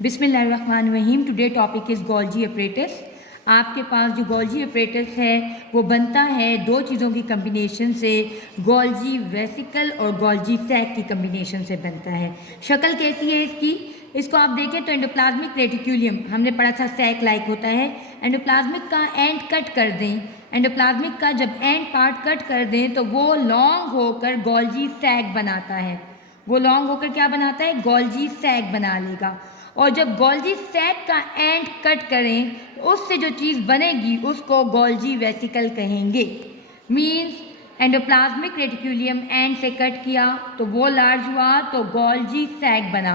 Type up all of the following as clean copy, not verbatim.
बिस्मिल्लाहिर्रहमानिर्रहीम। Today topic is Golgi apparatus. आपके पास जो गोल्जी अपरेटस है वो बनता है दो चीज़ों की कम्बिनेशन से, गोल्जी वेसिकल और गोल्जी सैक की कम्बिनेशन से बनता है। शक्ल कैसी है इसकी? इसको आप देखें तो एंडोप्लाज्मिक रेटिक्यूलियम हमने पढ़ा था सैक लाइक होता है। एंडोप्लाज्मिक का एंड कट कर दें, एंडोप्लाज्मिक का जब एंड पार्ट कट कर दें तो वो लॉन्ग होकर गोल्जी सैक बनाता है। वो लॉन्ग होकर क्या बनाता है? गोल्जी सैक बना लेगा। और जब गोल्जी सैक का एंड कट करें उससे जो चीज़ बनेगी उसको गोल्जी वेसिकल कहेंगे। मीन्स एंडोप्लाज्मिक रेटिक्यूलियम एंड से कट किया तो वो लार्ज हुआ तो गोल्जी सैक बना।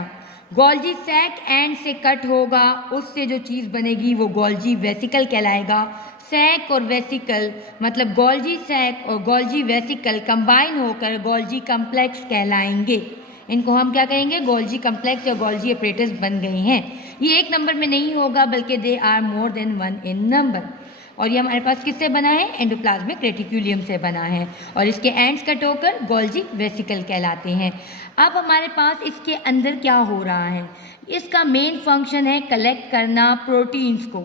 गोल्जी सैक एंड से कट होगा, उससे जो चीज़ बनेगी वो गोल्जी वेसिकल कहलाएगा। सैक और वेसिकल मतलब गोल्जी सैक और गोल्जी वेसिकल कंबाइन होकर गोल्जी कम्प्लेक्स कहलाएंगे। इनको हम क्या कहेंगे? गोल्जी कम्प्लेक्स या गोल्जी अपरेटस बन गए हैं। ये एक नंबर में नहीं होगा बल्कि they are more than one in number. और ये हमारे पास किससे बना है? एंडोप्लाज्मिक रेटिक्यूलियम से बना है और इसके एंड्स कट होकर गोल्जी वेसिकल कहलाते हैं। अब हमारे पास इसके अंदर क्या हो रहा है? इसका मेन फंक्शन है कलेक्ट करना प्रोटीन्स को।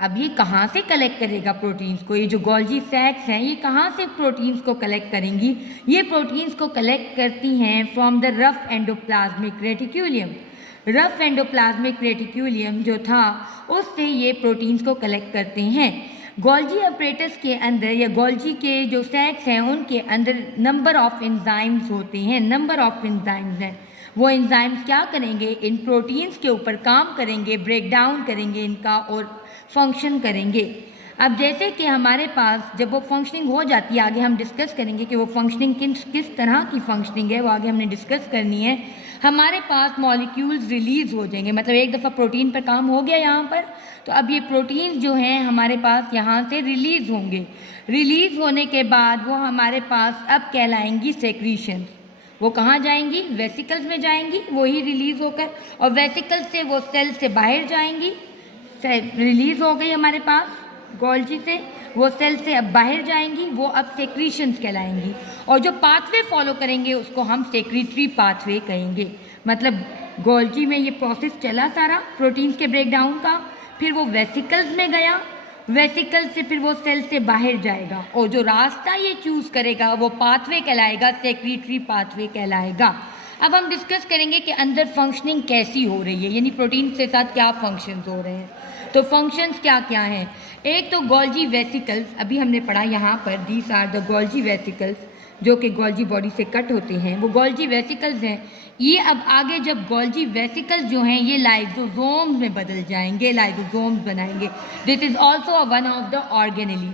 अब ये कहाँ से कलेक्ट करेगा प्रोटीन्स को? ये जो गोल्जी सैक्स हैं ये कहाँ से प्रोटीन्स को कलेक्ट करेंगी? ये प्रोटीन्स को कलेक्ट करती हैं from the rough endoplasmic reticulum. Rough endoplasmic reticulum जो था उससे ये प्रोटीन्स को कलेक्ट करते हैं। गोल्जी अपरेटस के अंदर या गोल्जी के जो सैक्स हैं उनके अंदर नंबर ऑफ एंजाइम्स होते हैं। नंबर ऑफ एंजाइम्स हैं। वो एंजाइम्स क्या करेंगे? इन प्रोटीन्स के ऊपर काम करेंगे, ब्रेक डाउन करेंगे इनका और फंक्शन करेंगे। अब जैसे कि हमारे पास जब वो फंक्शनिंग हो जाती है, आगे हम डिस्कस करेंगे कि वो फंक्शनिंग किस तरह की फंक्शनिंग है, वो आगे हमने डिस्कस करनी है। हमारे पास मॉलिक्यूल्स रिलीज़ हो जाएंगे, मतलब एक दफ़ा प्रोटीन पर काम हो गया यहाँ पर, तो अब ये प्रोटीन जो हैं हमारे पास यहाँ से रिलीज़ होंगे। रिलीज़ होने के बाद वो हमारे पास अब कहलाएंगी सेक्रीशंस। वो कहाँ जाएंगी? वेसिकल्स में जाएंगी, वही रिलीज़ होकर, और वेसिकल्स से वो सेल से बाहर जाएंगी। रिलीज़ हो गई हमारे पास गोल्जी से, वो सेल से अब बाहर जाएंगी, वो अब सेक्रीशंस कहलाएंगी। और जो पाथवे फॉलो करेंगे उसको हम सेक्रीटरी पाथवे कहेंगे। मतलब गोल्जी में ये प्रोसेस चला सारा प्रोटीन्स के ब्रेकडाउन का, फिर वो वेसिकल्स में गया, वेसिकल से फिर वो सेल से बाहर जाएगा और जो रास्ता ये चूज़ करेगा वो पाथवे कहलाएगा, सेक्रीटरी पाथवे कहलाएगा। अब हम डिस्कस करेंगे कि अंदर फंक्शनिंग कैसी हो रही है, यानी प्रोटीन के साथ क्या फंक्शंस हो रहे हैं। तो फंक्शंस क्या क्या हैं? एक तो गोल्जी वेसिकल्स, अभी हमने पढ़ा यहाँ पर these are the Golgi vesicles जो कि गोल्जी बॉडी से कट होते हैं, वो गोल्जी वेसिकल्स हैं। ये अब आगे जब गोल्जी वेसिकल्स जो हैं ये लाइसोसोम्स में बदल जाएंगे, लाइसोसोम्स बनाएंगे। This is also one of the organelle.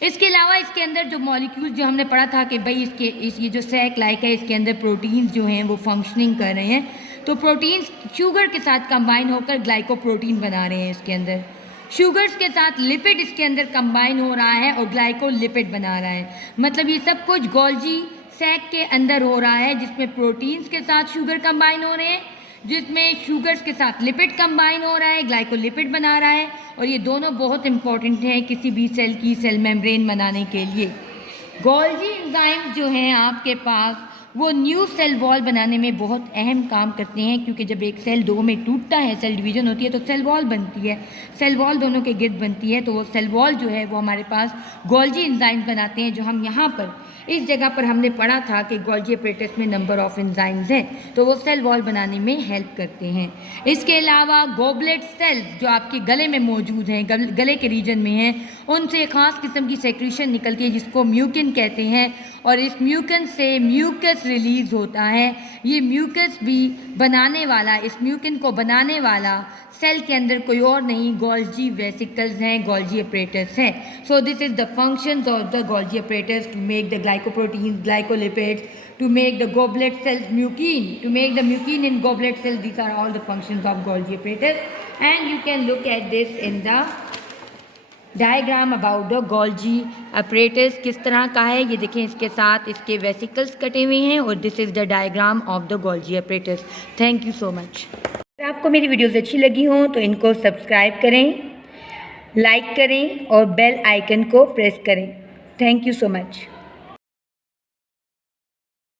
इसके अलावा इसके अंदर जो मॉलिक्यूल जो हमने पढ़ा था कि भाई ये जो सैक लाइक है इसके अंदर प्रोटीन्स जो हैं वो फंक्शनिंग कर रहे हैं, तो प्रोटीन्स शुगर के साथ कंबाइन होकर ग्लाइकोप्रोटीन बना रहे हैं। इसके अंदर शुगर्स के साथ लिपिड इसके अंदर कंबाइन हो रहा है और ग्लाइकोलिपिड बना रहा है। मतलब ये सब कुछ गोल्जी सैक के अंदर हो रहा है जिसमें प्रोटीन्स के साथ शुगर कंबाइन हो रहे हैं, जिसमें शुगर्स के साथ लिपिड कंबाइन हो रहा है, ग्लाइकोलिपिड बना रहा है। और ये दोनों बहुत इंपॉर्टेंट हैं किसी भी सेल की सेल मेम्ब्रेन बनाने के लिए। गोल्जी एंजाइम्स जो हैं आपके पास वो न्यू सेल वॉल बनाने में बहुत अहम काम करते हैं, क्योंकि जब एक सेल दो में टूटता है, सेल डिवीजन होती है तो सेल वॉल बनती है। सेल वॉल दोनों के गिर्द बनती है, तो वो सेल वॉल जो है वो हमारे पास गोल्जी एंजाइम्स बनाते हैं, जो हम यहाँ पर इस जगह पर हमने पढ़ा था कि गोल्जी अपरेटस में नंबर ऑफ एंजाइम्स हैं, तो वो सेल वॉल बनाने में हेल्प करते हैं। इसके अलावा गोबलेट सेल्स जो आपके गले में मौजूद हैं, गले के रीजन में हैं, उनसे एक ख़ास किस्म की सेक्रीशन निकलती है जिसको म्यूकिन कहते हैं, और इस म्यूकिन से म्यूकस रिलीज़ होता है। ये म्यूकस भी बनाने वाला, इस म्यूकिन को बनाने वाला सेल के अंदर कोई और नहीं, गोल्जी वेसिकल्स हैं, गोल्जी अपरेटस हैं। So this is the functions of the Golgi apparatus to make the glycoproteins, glycolipids, to make the goblet cells mucin, to make the mucin in goblet cells. These are all the functions of Golgi apparatus, and you can look at this in the diagram about the Golgi apparatus किस तरह का है। ये देखें, इसके साथ इसके vesicles कटे हुए हैं और this is the diagram of the Golgi apparatus. Thank you so much. अगर आपको मेरी वीडियोज़ अच्छी लगी हों तो इनको सब्सक्राइब करें, लाइक करें और बेल आइकन को प्रेस करें। Thank you so much.